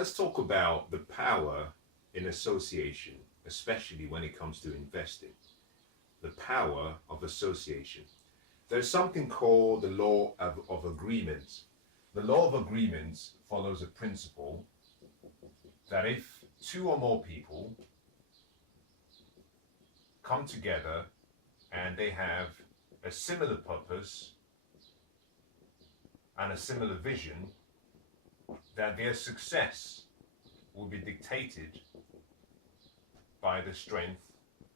let's talk about the power in association, especially when it comes to investing. The power of association. There's something called the law of agreements. The law of agreements follows a principle that if two or more people come together and they have a similar purpose and a similar vision, that their success will be dictated by the strength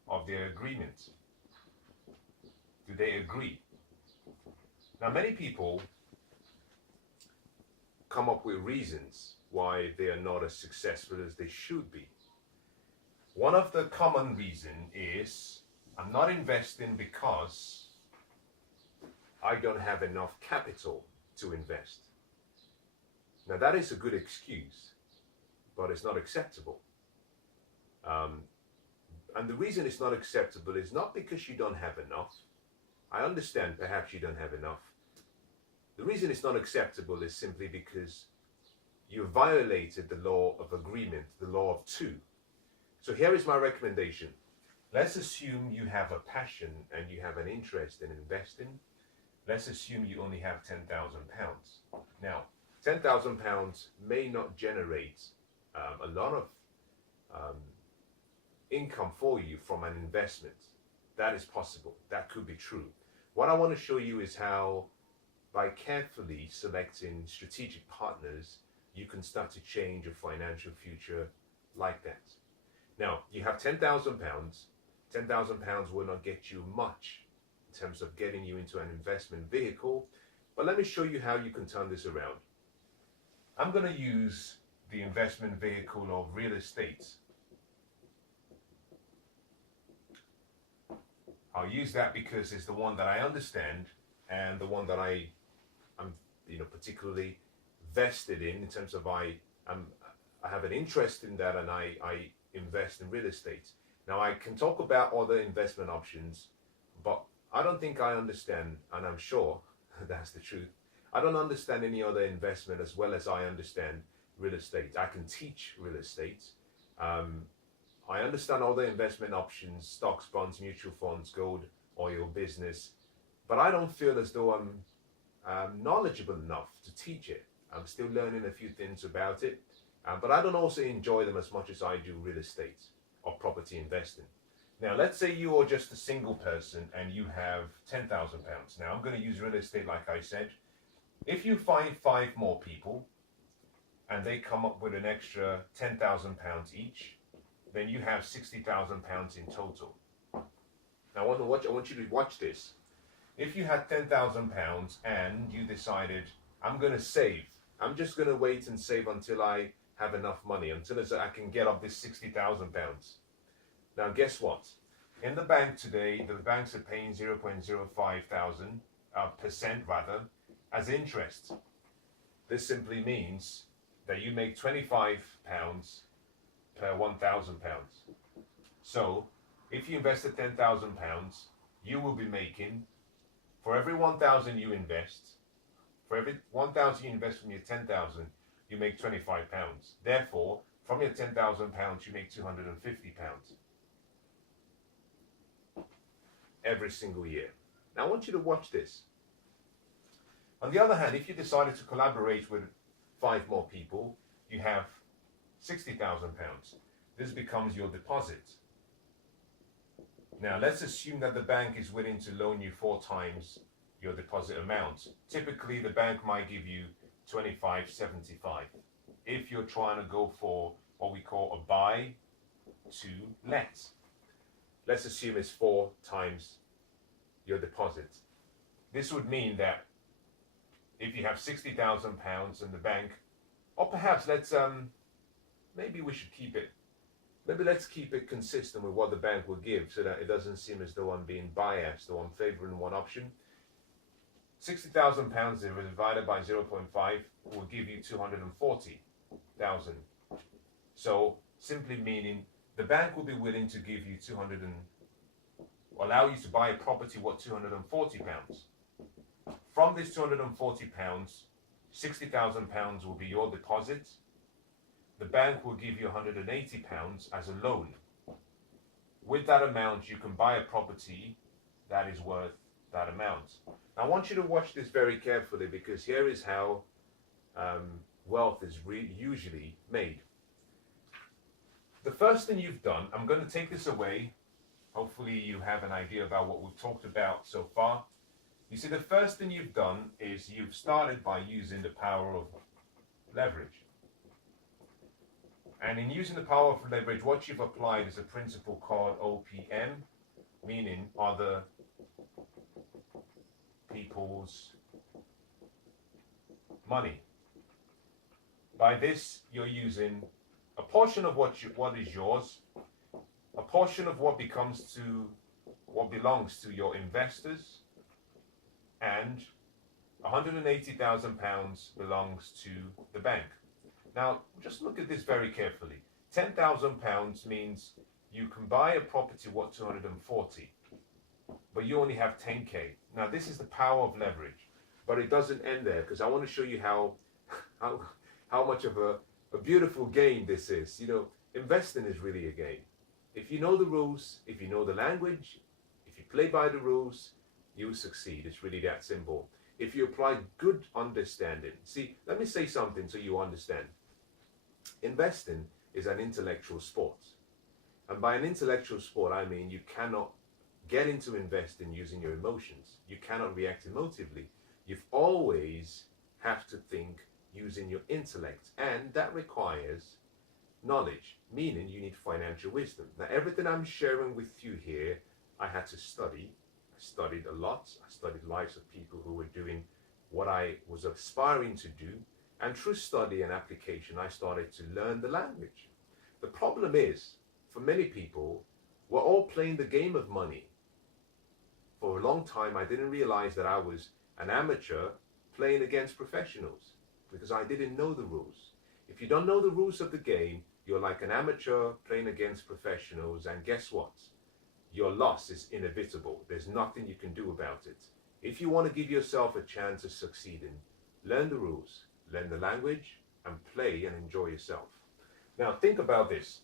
of their agreement. Do they agree? Now, many people come up with reasons why they are not as successful as they should be. One of the common reasons is, I'm not investing because I don't have enough capital to invest. Now, that is a good excuse, but it's not acceptable. And the reason it's not acceptable is not because you don't have enough. I understand perhaps you don't have enough. The reason it's not acceptable is simply because you violated the law of agreement, the law of two. So here is my recommendation. Let's assume you have a passion and you have an interest in investing. Let's assume you only have £10,000. Now, £10,000 may not generate a lot of income for you from an investment. That is possible. That could be true. What I want to show you is how, by carefully selecting strategic partners, you can start to change your financial future like that. Now, you have £10,000. £10,000 will not get you much in terms of getting you into an investment vehicle, but let me show you how you can turn this around. I'm going to use the investment vehicle of real estate. I'll use that because it's the one that I understand and the one that I'm particularly vested in terms of I have an interest in that, and I invest in real estate. Now, I can talk about other investment options, but I don't think I understand, and I'm sure that's the truth. I don't understand any other investment as well as I understand real estate. I can teach real estate. I understand all the investment options, stocks, bonds, mutual funds, gold, oil, business, but I don't feel as though I'm knowledgeable enough to teach it. I'm still learning a few things about it, but I don't also enjoy them as much as I do real estate or property investing. Now, let's say you are just a single person and you have £10,000. Now, I'm going to use real estate like I said. If you find 5 more people and they come up with an extra £10,000 each, then you have £60,000 in total. Now, I want you to watch this. If you had £10,000 and you decided, I'm going to save, I'm just going to wait and save until I have enough money, until I can get up this £60,000. Now, guess what? In the bank today, the banks are paying 0.05% as interest. This simply means that you make £25 per £1,000. So, if you invested £10,000, you will be making, for every 1,000 you invest, for every 1,000 you invest from your 10,000, you make £25. Therefore, from your £10,000, you make £250 every single year. Now, I want you to watch this. On the other hand, if you decided to collaborate with 5 more people, you have £60,000. This becomes your deposit. Now, let's assume that the bank is willing to loan you 4 times your deposit amount. Typically, the bank might give you $25.75 if you're trying to go for what we call a buy to let. Let's assume it's 4 times your deposit. This would mean that if you have £60,000 in the bank, or perhaps maybe we should keep it. Maybe let's keep it consistent with what the bank will give so that it doesn't seem as though I'm being biased or I'm favoring one option. £60,000 divided by 0.5 will give you 240,000. So simply meaning the bank will be willing to give you allow you to buy a property worth £240. From this £240, £60,000 will be your deposit. the bank will give you £180 as a loan. With that amount, you can buy a property that is worth that amount. I want you to watch this very carefully, because here is how wealth is usually made. The first thing you've done, I'm going to take this away. Hopefully you have an idea about what we've talked about so far. You see, the first thing you've done is you've started by using the power of leverage. And in using the power of leverage, what you've applied is a principle called OPM, meaning other people's money. By this, you're using a portion of what is yours, a portion of what belongs to your investors, and £180,000 belongs to the bank. Now, just look at this very carefully. £10,000 means you can buy a property worth 240, but you only have 10k. Now, this is the power of leverage, but it doesn't end there, because I want to show you how much of a beautiful game this is. You know, investing is really a game. If you know the rules, if you know the language, if you play by the rules, you will succeed. It's really that simple. If you apply good understanding. See, let me say something so you understand. Investing is an intellectual sport. And by an intellectual sport, I mean you cannot get into investing using your emotions. You cannot react emotively. You've always have to think using your intellect, and that requires knowledge, meaning you need financial wisdom. Now, everything I'm sharing with you here, I had to study. I studied a lot. I studied lives of people who were doing what I was aspiring to do, and through study and application, I started to learn the language. The problem is, for many people, we're all playing the game of money. For a long time, I didn't realize that I was an amateur playing against professionals, because I didn't know the rules. If you don't know the rules of the game, you're like an amateur playing against professionals, and guess what? Your loss is inevitable. There's nothing you can do about it. If you want to give yourself a chance of succeeding, learn the rules, learn the language, and play and enjoy yourself. Now, think about this.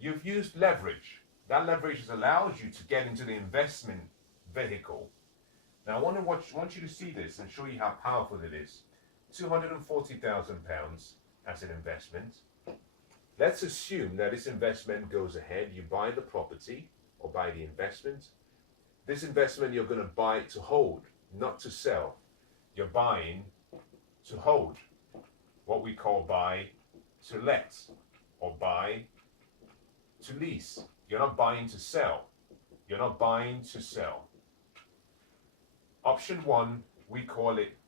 You've used leverage. That leverage has allowed you to get into the investment vehicle. Now, I want you to see this and show you how powerful it is. £240,000 as an investment. Let's assume that this investment goes ahead. You buy the property or buy the investment. This investment you're going to buy to hold, not to sell. You're buying to hold. What we call buy to let or buy to lease. You're not buying to sell. You're not buying to sell. Option one, we call it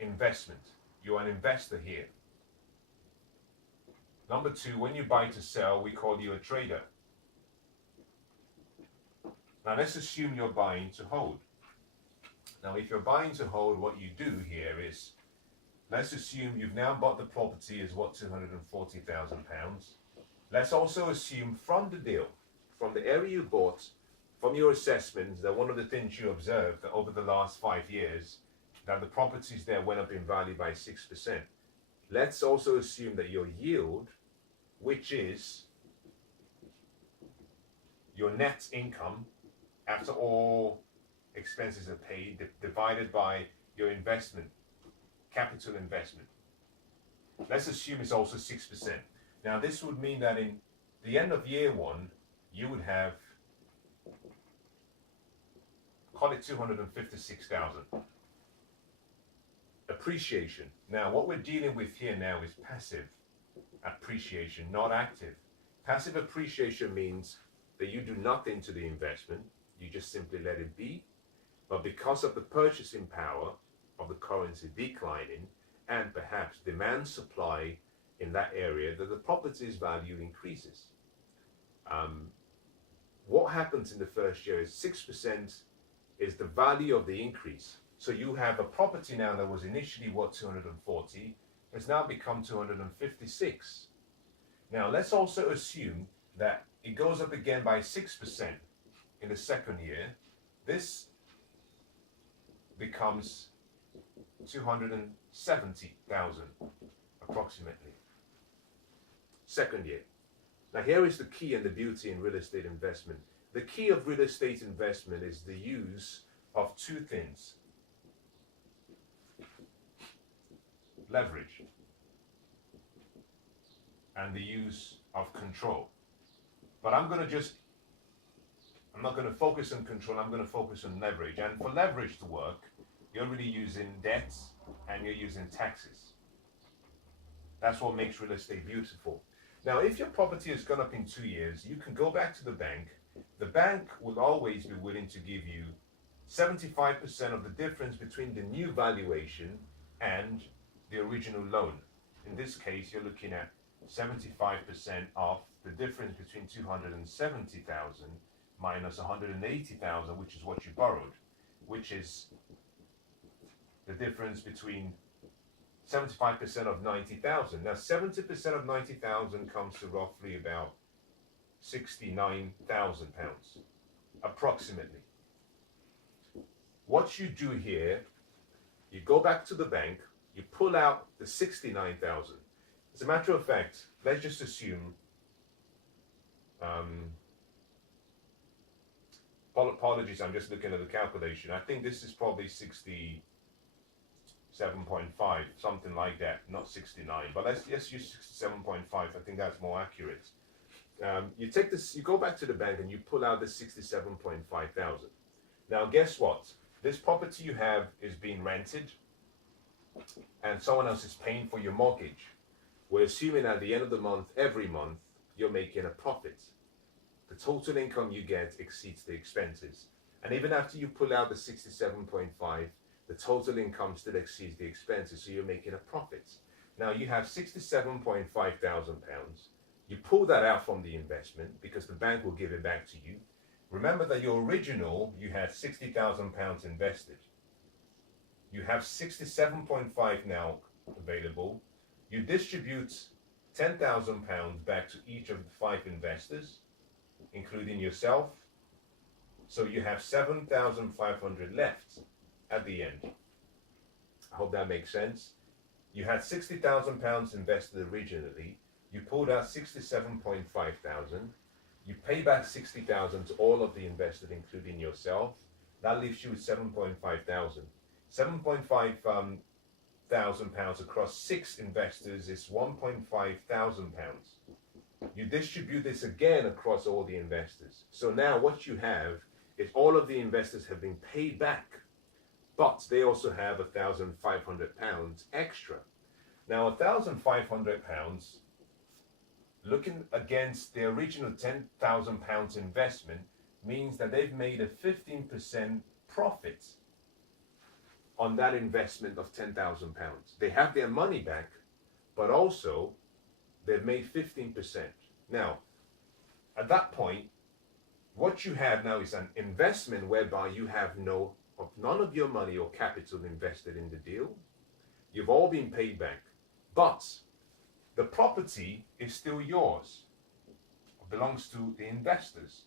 investment. You're an investor here. Number two, when you buy to sell, we call you a trader. Now let's assume you're buying to hold. Now if you're buying to hold, what you do here is, let's assume you've now bought the property as what, £240,000. Let's also assume from the deal, from the area you bought, from your assessments, that one of the things you observed that over the last 5 years, that the properties there went up in value by 6%. Let's also assume that your yield, which is your net income after all expenses are paid, divided by your investment, capital investment. Let's assume it's also 6%. Now this would mean that in the end of year one, you would have, call it 256,000. Appreciation. Now what we're dealing with here now is passive appreciation, not active. Passive appreciation means that you do nothing to the investment, you just simply let it be, but because of the purchasing power of the currency declining and perhaps demand supply in that area, that the property's value increases. What happens in the first year is 6% is the value of the increase. So you have a property now that was initially what, 240, has now become 256. Now let's also assume that it goes up again by 6% in the second year. This becomes 270,000 approximately. second year. Now here is the key and the beauty in real estate investment. The key of real estate investment is the use of two things: leverage and the use of control. But I'm not going to focus on control, I'm going to focus on leverage. And for leverage to work, you're really using debts and you're using taxes. That's what makes real estate beautiful. Now, if your property has gone up in 2 years, you can go back to the bank. The bank will always be willing to give you 75% of the difference between the new valuation and the original loan. In this case, you're looking at 75% of the difference between 270,000 minus 180,000, which is what you borrowed, which is the difference between 75% of 90,000. Now, 70% of 90,000 comes to roughly about 69,000 pounds, approximately. What you do here, you go back to the bank, you pull out the 69,000. As a matter of fact, let's just assume, apologies, I'm just looking at the calculation. I think this is probably 67.5, something like that, not 69, but let's use 67.5. I think that's more accurate. You take this, you go back to the bank and you pull out the 67.5 thousand. Now, guess what? This property you have is being rented, and someone else is paying for your mortgage. We're assuming at the end of the month, every month, you're making a profit. The total income you get exceeds the expenses. And even after you pull out the 67.5, the total income still exceeds the expenses, so you're making a profit. Now you have 67.5 thousand pounds. You pull that out from the investment because the bank will give it back to you. Remember that your original, you had 60,000 pounds invested. You have 67.5 now available. You distribute 10,000 pounds back to each of the 5 investors, including yourself. So you have 7,500 left at the end. I hope that makes sense. You had 60,000 pounds invested originally. You pulled out 67.5 thousand. You pay back 60,000 to all of the investors, including yourself. That leaves you with 7.5 thousand. 7.5 thousand pounds across 6 investors is 1.5 thousand pounds. You distribute this again across all the investors. So now what you have is all of the investors have been paid back, but they also have 1,500 pounds extra. Now 1,500 pounds, looking against the original 10,000 pounds investment, means that they've made a 15% profit on that investment of 10,000 pounds. They have their money back, but also they've made 15%. Now, at that point, what you have now is an investment whereby you have none of your money or capital invested in the deal. You've all been paid back, but the property is still yours. It belongs to the investors.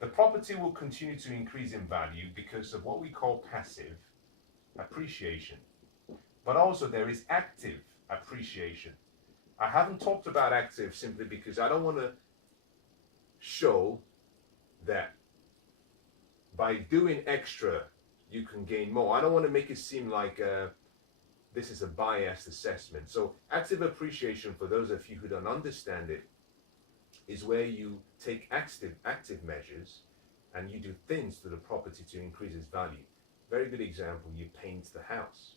The property will continue to increase in value because of what we call passive appreciation, but also there is active appreciation. I haven't talked about active simply because I don't want to show that by doing extra you can gain more. I don't want to make it seem like this is a biased assessment. So active appreciation, for those of you who don't understand it, is where you take active measures and you do things to the property to increase its value. Very good example, you paint the house,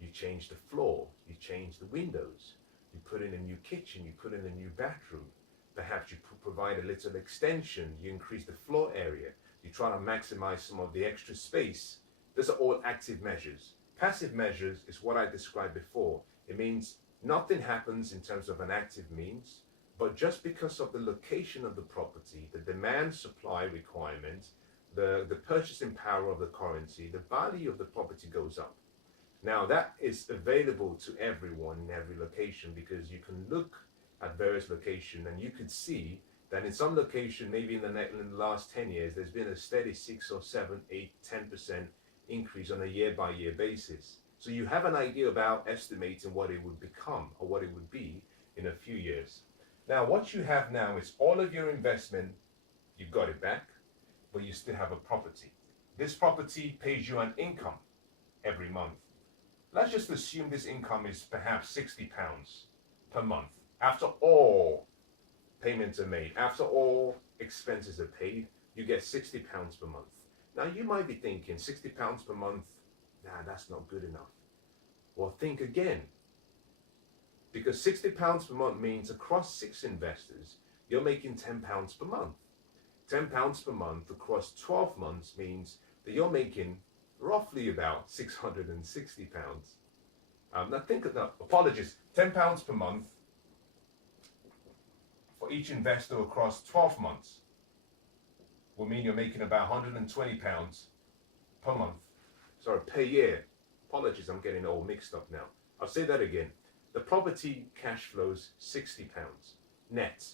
you change the floor, you change the windows, you put in a new kitchen, you put in a new bathroom, perhaps you provide a little extension, you increase the floor area, you try to maximize some of the extra space. Those are all active measures. Passive measures is what I described before. It means nothing happens in terms of an active means, but just because of the location of the property, the demand-supply requirements, the purchasing power of the currency, the value of the property goes up. Now that is available to everyone in every location because you can look at various locations and you could see that in some location, maybe in the last 10 years, there's been a steady 6 or 7, 8, 10% increase on a year-by-year basis. So you have an idea about estimating what it would become or what it would be in a few years. Now, what you have now is all of your investment, you got it back, but you still have a property. This property pays you an income every month. Let's just assume this income is perhaps £60 per month. After all payments are made, after all expenses are paid, you get £60 per month. Now, you might be thinking, £60 per month, nah, that's not good enough. Well, think again. Because £60 per month means across 6 investors, you're making £10 per month. £10 per month across 12 months means that you're making roughly about £660. Now think of that, apologies, £10 per month for each investor across 12 months will mean you're making about £120 per month. Sorry, per year. Apologies, I'm getting all mixed up now. I'll say that again. The property cash flows £60 net.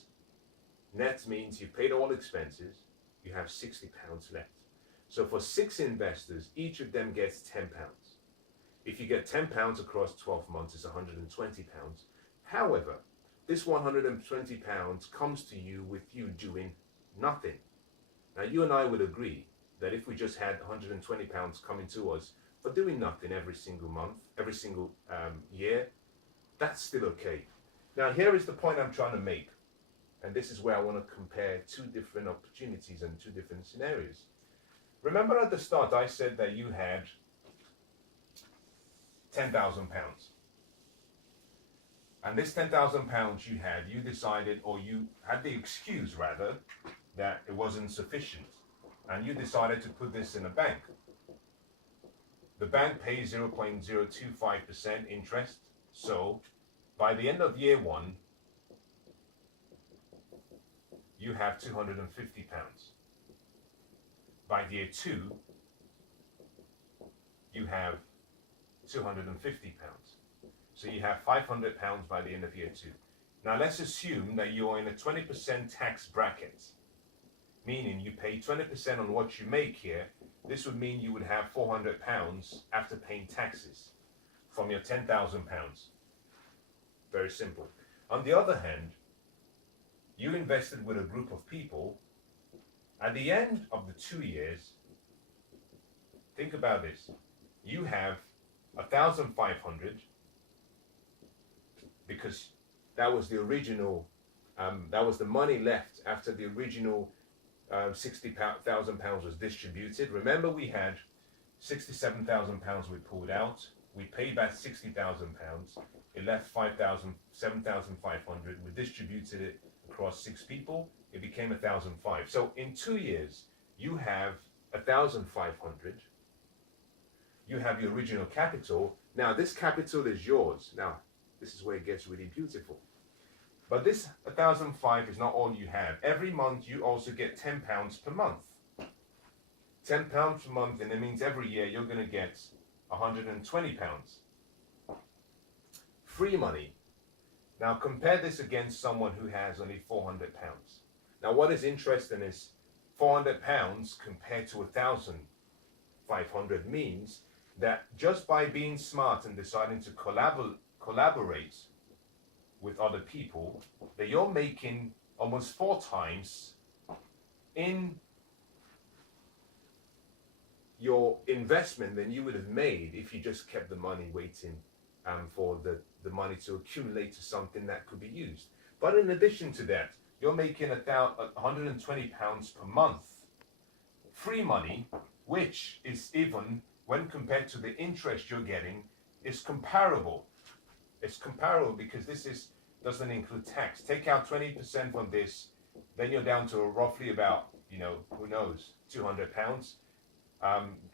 Net means you paid all expenses, you have £60 left. So for 6 investors, each of them gets £10. If you get £10 across 12 months, it's £120. However, this £120 comes to you with you doing nothing. Now, you and I would agree that if we just had £120 coming to us for doing nothing every single month, every single year, that's still okay. Now, here is the point I'm trying to make. And this is where I want to compare 2 different opportunities and 2 different scenarios. Remember at the start, I said that you had £10,000. And this £10,000 you decided, or you had the excuse rather, that it wasn't sufficient. And you decided to put this in a bank. The bank pays 0.025% interest. So by the end of year 1, you have £250. By year 2, you have £250. So you have £500 by the end of year 2. Now let's assume that you're in a 20% tax bracket, meaning you pay 20% on what you make here. This would mean you would have £400 after paying taxes from your £10,000. Very simple. On the other hand, you invested with a group of people. At the end of the 2 years, think about this. You have 1,500 because that was the original, that was the money left after the original £60,000 was distributed. Remember, we had £67,000 we pulled out. We paid back £60,000. It left 7,500. We distributed it across 6 people. It became 1,005. So in 2 years, you have 1,500. You have your original capital. Now this capital is yours. Now this is where it gets really beautiful. But this 1,005 is not all you have. Every month you also get £10 per month. £10 per month, and it means every year you're going to get £120. Free money. Now compare this against someone who has only £400. Now what is interesting is £400 compared to 1,500 means that just by being smart and deciding to collaborate with other people, that you're making almost 4 times in your investment than you would have made if you just kept the money waiting for the money to accumulate to something that could be used. But in addition to that, you're making £120 per month free money, which is, even when compared to the interest you're getting, is comparable. It's comparable because this doesn't include tax. Take out 20% from this, then you're down to roughly about, who knows, £200.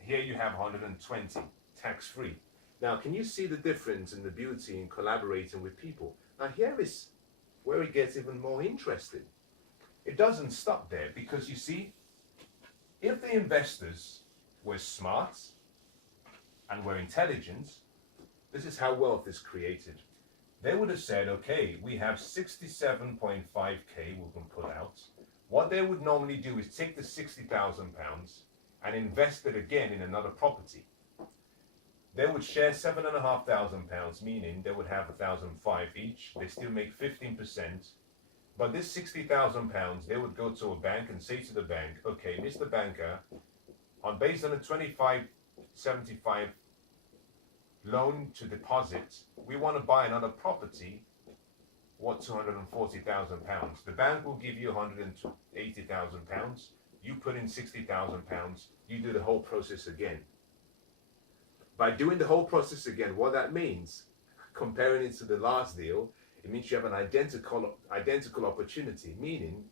Here you have 120 tax-free. Now, can you see the difference and the beauty in collaborating with people? Now, here is where it gets even more interesting. It doesn't stop there, because you see, if the investors were smart and were intelligent, this is how wealth is created. They would have said, okay, we have 67.5k we can pull out. What they would normally do is take the £60,000 and invest it again in another property. They would share £7,500, meaning they would have 1,005 each. They still make 15%. But this £60,000, they would go to a bank and say to the bank, okay, Mr. Banker, based on a 25/75 loan to deposit, we want to buy another property worth £240,000. The bank will give you £180,000. You put in £60,000. You do the whole process again. By doing the whole process again, what that means, comparing it to the last deal, it means you have an identical opportunity, meaning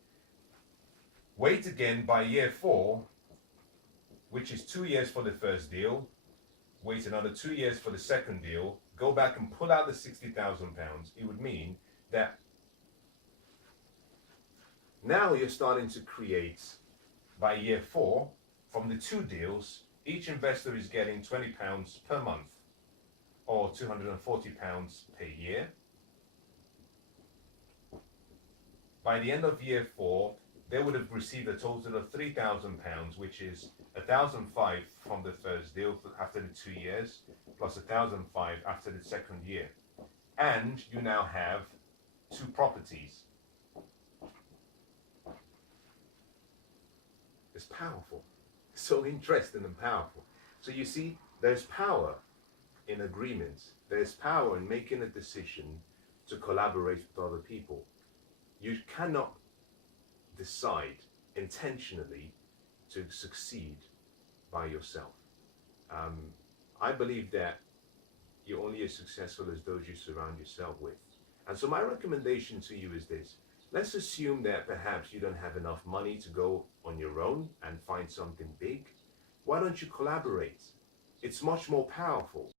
wait again by year 4, which is 2 years for the first deal, wait another 2 years for the second deal, go back and pull out the £60,000. It would mean that now you're starting to create, by year 4, from the 2 deals, each investor is getting £20 per month or £240 per year. By the end of year 4, they would have received a total of £3,000, which is £1,005 from the first deal after the 2 years, plus £1,005 after the second year. And you now have 2 properties. It's powerful. It's so interesting and powerful. So you see, there's power in agreements. There's power in making a decision to collaborate with other people. You cannot decide intentionally to succeed by yourself. I believe that you're only as successful as those you surround yourself with. And so my recommendation to you is this. Let's assume that perhaps you don't have enough money to go on your own and find something big. Why don't you collaborate? It's much more powerful.